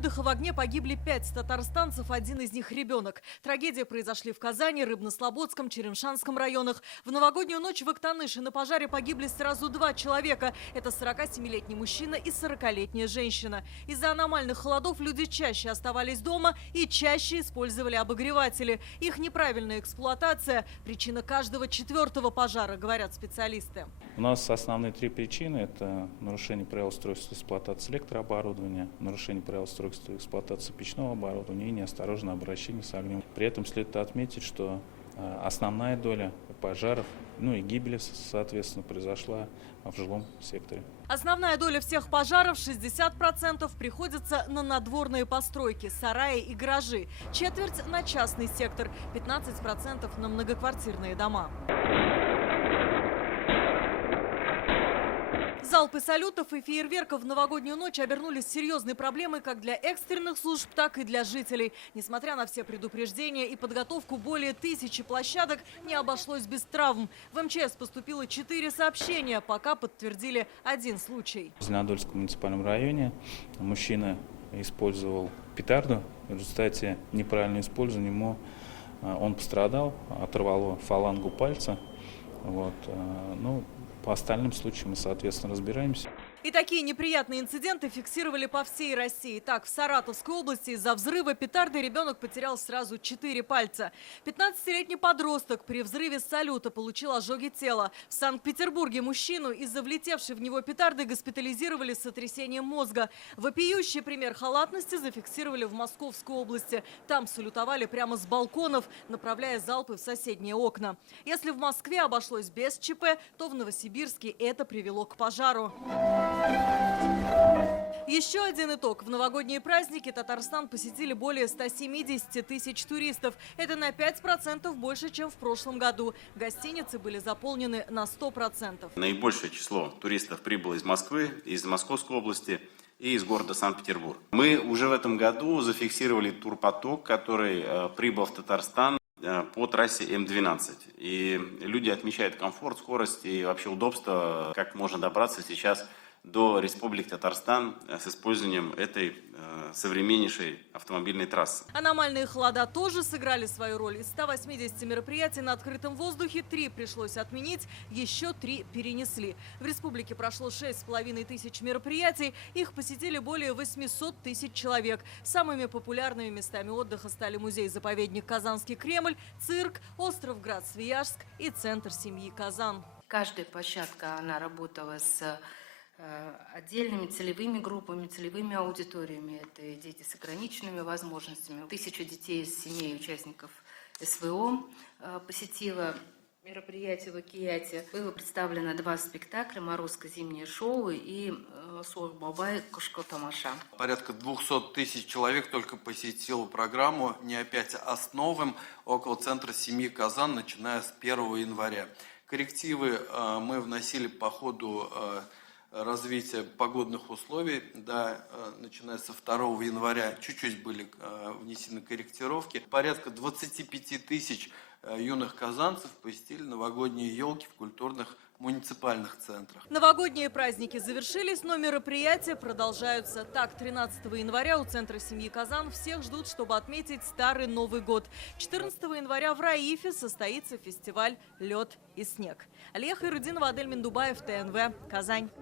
отдыха в огне погибли 5 татарстанцев, один из них ребенок. Трагедии произошли в Казани, Рыбно-Слободском, Черемшанском районах. В новогоднюю ночь в Актаныше на пожаре погибли сразу 2 человека. Это 47-летний мужчина и 40-летняя женщина. Из-за аномальных холодов люди чаще оставались дома и чаще использовали обогреватели. Их неправильная эксплуатация – причина каждого 4-го пожара, говорят специалисты. У нас основные 3 причины – это нарушение правил устройства эксплуатации электрооборудования, нарушение правил устройства эксплуатации печного оборудования и неосторожное обращение с огнем. При этом следует отметить, что основная доля пожаров, и гибели, соответственно, произошла в жилом секторе. Основная доля всех пожаров, 60%, приходится на надворные постройки, сараи и гаражи. Четверть на частный сектор, 15% на многоквартирные дома. Залпы салютов и фейерверков в новогоднюю ночь обернулись серьезной проблемой как для экстренных служб, так и для жителей. Несмотря на все предупреждения и подготовку, более 1000 площадок не обошлось без травм. В МЧС поступило 4 сообщения, пока подтвердили 1 случай. В Зеленодольском муниципальном районе мужчина использовал петарду. В результате неправильного использования он пострадал, оторвало фалангу пальца. По остальным случаям мы, соответственно, разбираемся. И такие неприятные инциденты фиксировали по всей России. Так, в Саратовской области из-за взрыва петарды ребенок потерял сразу 4 пальца. 15-летний подросток при взрыве салюта получил ожоги тела. В Санкт-Петербурге мужчину из-за влетевшей в него петарды госпитализировали с сотрясением мозга. Вопиющий пример халатности зафиксировали в Московской области. Там салютовали прямо с балконов, направляя залпы в соседние окна. Если в Москве обошлось без ЧП, то в Новосибирске это привело к пожару. Еще один итог. В новогодние праздники Татарстан посетили более 170 тысяч туристов. Это на 5% больше, чем в прошлом году. Гостиницы были заполнены на 100%. Наибольшее число туристов прибыло из Москвы, из Московской области и из города Санкт-Петербург. Мы уже в этом году зафиксировали турпоток, который прибыл в Татарстан по трассе М12. И люди отмечают комфорт, скорость и вообще удобство, как можно добраться сейчас до Республики Татарстан с использованием этой современнейшей автомобильной трассы. Аномальные холода тоже сыграли свою роль. Из 180 мероприятий на открытом воздухе 3 пришлось отменить, еще 3 перенесли. В республике прошло 6500 мероприятий, их посетили более 800 тысяч человек. Самыми популярными местами отдыха стали музей-заповедник Казанский Кремль, цирк, остров Град-Свияжск и центр семьи Казан. Каждая площадка, она работала с отдельными целевыми группами, целевыми аудиториями. Это и дети с ограниченными возможностями. 1000 детей из семей участников СВО посетило мероприятие в Окияте. Было представлено 2 спектакля: «Морозко-зимнее шоу» и «Сор Бабай Кошко-Тамаша». Порядка 200 тысяч человек только посетило программу «Не опять, а с новым» около центра семьи Казан, начиная с 1 января. Коррективы мы вносили по ходу развития погодных условий, начиная со 2 января чуть-чуть были внесены корректировки. Порядка 25 тысяч юных казанцев посетили новогодние елки в культурных муниципальных центрах. Новогодние праздники завершились, но мероприятия продолжаются. Так, 13 января у центра семьи Казан всех ждут, чтобы отметить Старый Новый год. 14 января в Раифе состоится фестиваль «Лед и снег». Алия Хайрудинова, Адель Миндубаев, ТНВ, Казань.